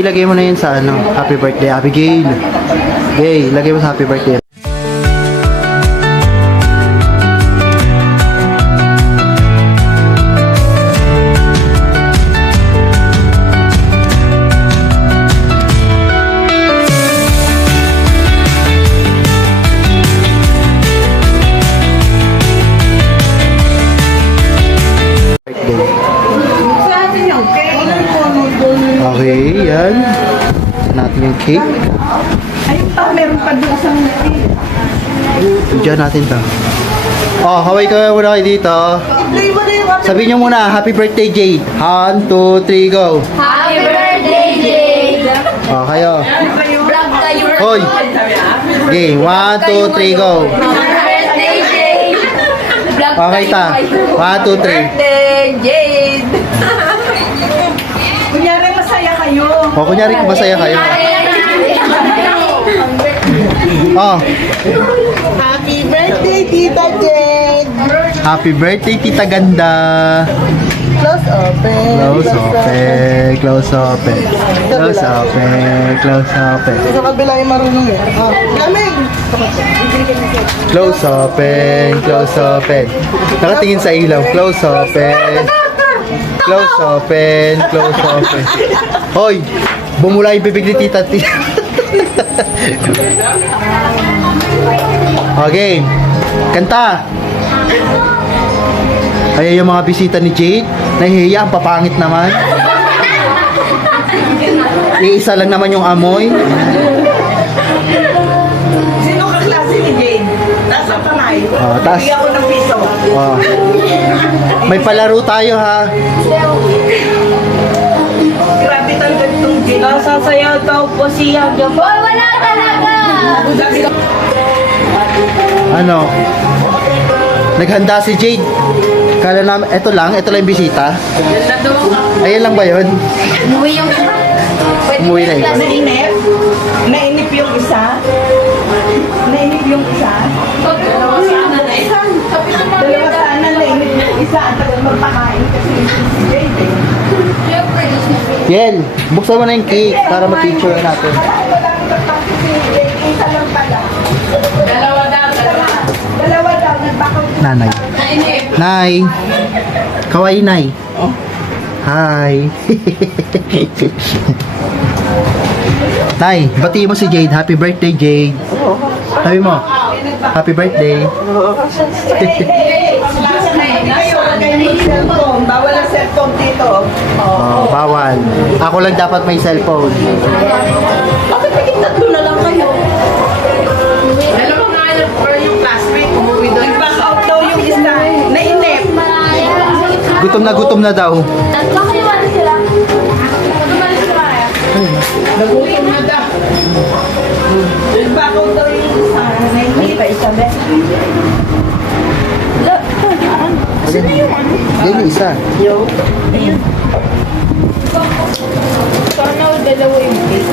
ilagay mo na yun sa ano, happy birthday, Abigail. Gay, ilagay mo sa happy birthday. Okay, yan. Natin yung cake. Ayun pa, meron pa doon sa cake. Diyan natin to. Oh, kaway ka muna kayo dito. Sabihin nyo muna, happy birthday, Jade. 1, 2, 3, go. Happy birthday, Jade! Oh, kayo. Vlog tayo. Hoy. Okay, 1, 2, 3, go. Happy birthday, Jade! Vlog Okay ta. 1, 2, 3. Birthday, Jade! Kunyari masaya kayo. O, kunyari masaya kayo. Oh, Happy birthday, Tita Jade. happy birthday, Tita Ganda. Close open. Close open, close open. Close open, close open. Sa kabila yung marunong eh. Lamig. Close open, close open. Nakatingin sa ilaw. Close open. Close open, close open. Hoy, bumula yung bibig ni Tita T. Okay, kanta. Kaya yung mga bisita ni Jade, nahihiya, ang papangit naman. Iisa lang naman yung amoy. Sino ka klase ni Jade? Nasa panay. Tas- Bigyan ko ng piso. Oh. May palaro tayo ha. Grabe talaga itong Jade. Nasasayaw daw po siya. Boy, wala talaga! Ano? Naghanda si Jade. Kala namin, ito lang yung bisita. Yan na to. Ayan lang ba yun? Umuwi yung... Pwede Umuwi na yung yun. Nainip? Nainip yung isa? Nainip yung isa? Dalawa sana na isa. Dalawa sana nainip yung isa at tagal magpakain kasi si Jade eh. Siyempre, Yen, buksan mo na yung cake para ma-picture natin. Wala ko nagpapit si Jade. Isa lang pala. dalawa daw, dalawa. Dalawa daw nagbakaw. Nanay. Nainip. Nay. Kawaii, Nay. Hi. Nay, batiin mo si Jade. Happy birthday, Jade. Sabi mo, happy birthday. Cellphone. Bawal ang cellphone dito. Oh, bawal. Ako lang dapat may cellphone. Bakit naging tatlo na lang kayo? Dalawa nga yung classmate, umuwi doon. Nag-back out daw yung isa. Nainip. Gutom na daw. Nakaliwan sila. Tumalis sila. Nagutom na daw. Nag-back out daw yung isa. Nainip. Pa isa ba? Sino yung ano? Yan yung isa. Sana dalawa yung cake.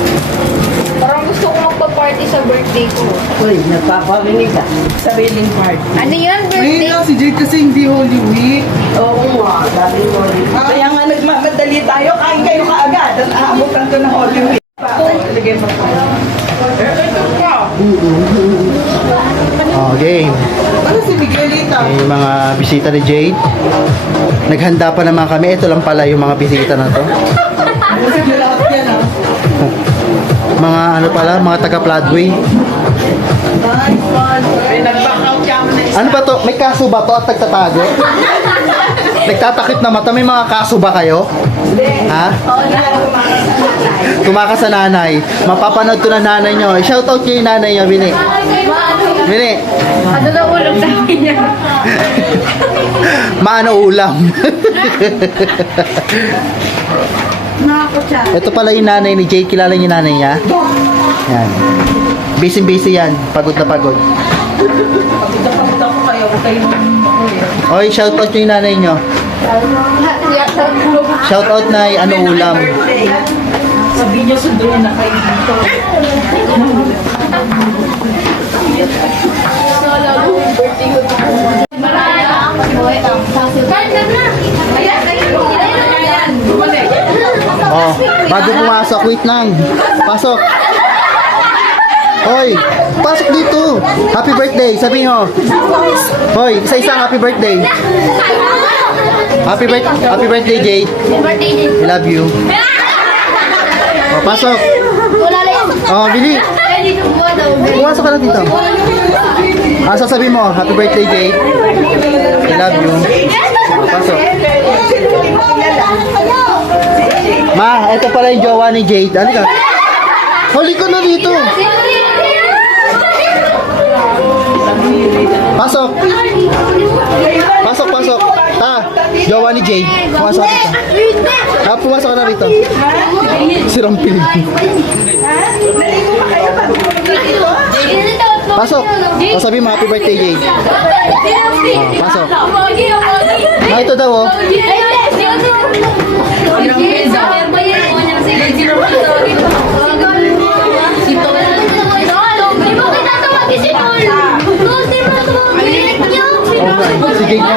Parang gusto ko magpa-party sa birthday ko. Uy, nagpaparinig ka. Sariling party. Ano yan, birthday? si Jade kasi hindi Holy Week. Oo nga, dami Holy Week. Kaya nga nagmamadali tayo, kain kayo kaagad. At aabutan ko ng Holy Week. Lagay mo pa. Ito pa. Okay. Ano si Miguelita? Yung mga bisita ni Jade. Naghanda pa naman kami. Ito lang pala yung mga bisita na to. Ano si lahat yan ah? Mga ano pala, mga taga-Floodway. Nice one. Nag-back out ka mo na isa. Ano ba to? May kaso ba to at nagtatago? Nagtatakip na mata. May mga kaso ba kayo? Ha? Oo na, kumakas na tayo. Tumakas sa nanay. Mapapanood to ng nanay nyo. Shoutout nyo yung nanay nyo, Bini. Bini. Ano na ulog sa akin yan? Maano ulam. Nakakot siya. Ito pala yung nanay ni Jade. Kilala niyo yung nanay niya? Yan. Busy yan. Pagod na pagod. Pagod ako kayo. Huwag kayong makulit. Oy, shoutout nyo yung nanay nyo. Shoutout na ano ulam. Sabi niyo, sunduin na kayo dito. Oh, bago pumasok, wait lang. Pasok. Hoy, pasok dito. Happy birthday, sabihin mo. Hoy, isa-isa happy birthday. Happy birthday, Jade. I love you. Oh, pasok. Oh, Billy. Pumasok ka na dito. Sasabihin mo, happy birthday, Jade. I love you. Oh, pasok. Ma, ito pala yung jowa ni Jade. Halika. Huli ko na dito. Pasok. Pasok. Jowa ni Jade. Pumasok ka dito. Pumasok ka na rito. Si Rampil. Pasok. Sabi mo, happy birthday, Jade. Pasok. Ito daw, oh. Si Jade na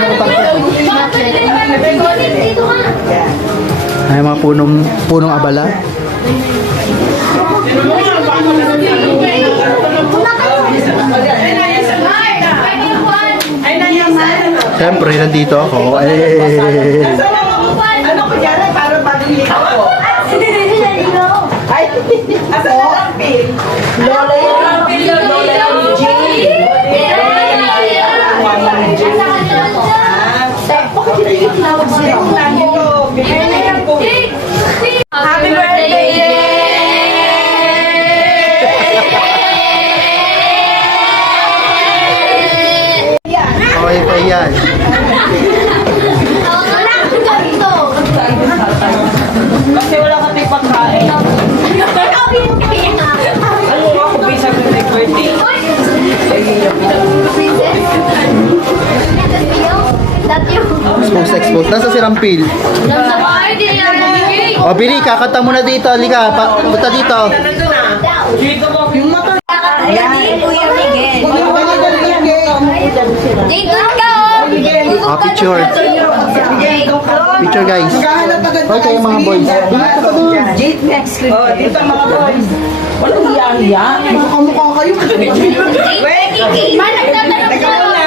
ay, mga punong abala. Siyempre, nandito ako. Ano ko yan? Para pag-ilit ako. Ay, asa na lang, Pil? Lola yung Lola yung Jane. Lola yung Jane. Happy birthday! Okay pa yan. Kasi wala ka tayong pagkain. Ano nga kung bisa ko na birthday? Expose. Nasa si Rampil. O, Billy, kakanta mo na dito. Halika, punta dito. Yung mata. O, picture. Picture, guys. Hoy, kayo mga boys. Jade next. Oh, dito mga boys. Walang hiya-hiya. Makakamukha kayo. Wait. Teka muna.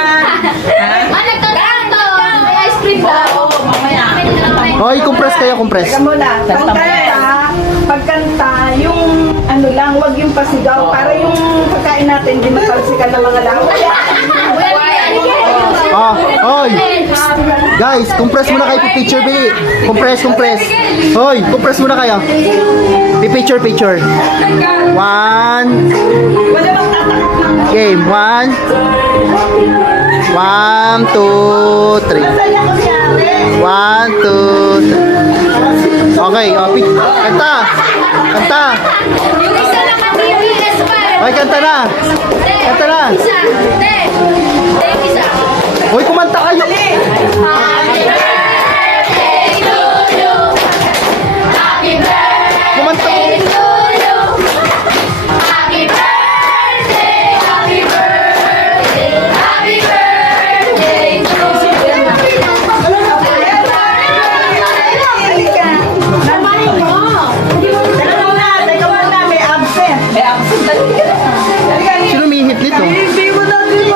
Hoy, compress kayo, compress. Teka muna. Pagkanta, yung ano lang, wag yung pasigaw. Para yung pagkain natin, di matalsikan ng mga langaw. Hoy. Guys, compress muna kayo, picture, Billy. Compress. Hoy, compress muna kayo. Picture. 1. Wala bang tatakot ng Game. 1, 2, 3. masaya ko si Ate. 1, 2, 3. Okay, kanta. Yung isa lang ang TVS pa. Hoy, kanta na. Isa. Isa. Hoy, kumanta kayo. Happy birthday to you. Happy Kumanta. birthday to you. Happy birthday. Happy birthday. Happy birthday to you. Teka muna, may absent. Sino may hit nito? Hindi mo na din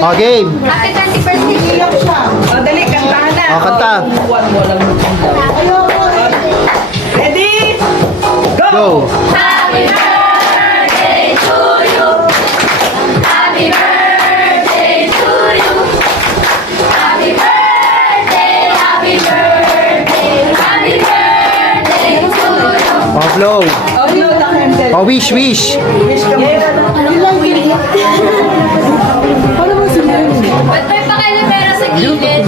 O, game. Happy 31st day. O, dali, kantahan na. O, kanta. Ready? Go. Happy birthday to you. Happy birthday to you. Happy birthday, happy birthday, happy birthday to you. O, flow. Oh, no, the candle. O, wish. Wish ka Ba't may pakalimera sa gilid?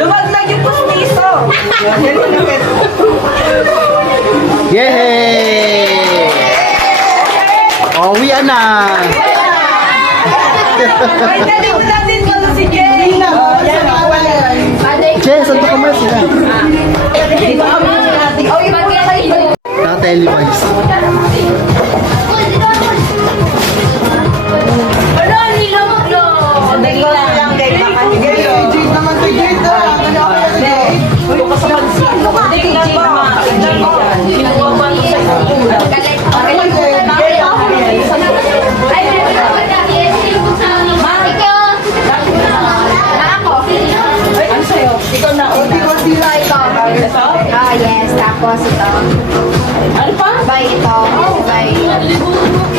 Lumaglag yung pustiso. Yay! O, uwian na. Ay, dali mo natin ko si Jay. Jess, saan ba ka mas? Oh, yung Tapos ito. Ano pa? Bye ito. Bye.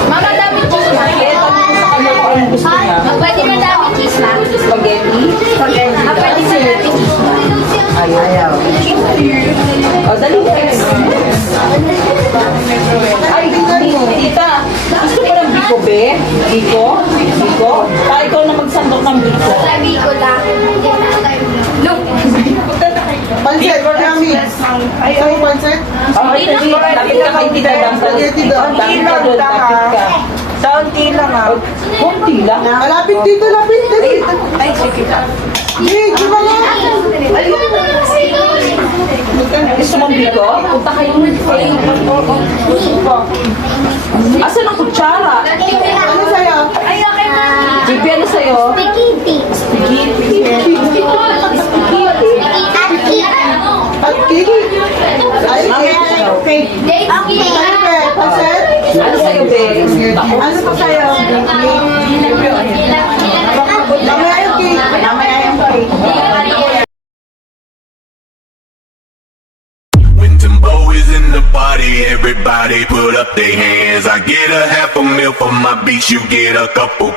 Mama, dami cheese na. Kaya sabi ko sa kanya kung anong gusto niya. Pwede mo dami cheese na. Spaghetti? Spaghetti. Pwede mo dami cheese na. Ayaw. O, dali. Ay, tita. Gusto mo ng biko, be? Biko? Biko? Kaya ikaw na magsandok ng biko. Sabi ko lang. Look. Pansit, marami. Ay, pansit. Okay, kasi lapit ka kay tita lang. Spaghetti daw. Lapit ka doon, lapit ka. Kaunti lang ah. Kunti lang. Malapit dito, lapit. Dali. Ay, sige ka. Hey, di ba nga? Gusto mong biko? Punta kayo. Asan ang kutsara? Ano sa'yo? Ay, okay pa. JP, ano sa'yo? Spaghetti. At kiki. Ay, cake. Ano ba? Pansit? Ano sa'yo, be? Ano pa sa'yo? Mamaya yung cake. Mamaya yung cake. When Timbo is in the party, everybody put up their hands. I get a half a meal for my beats, you get a couple.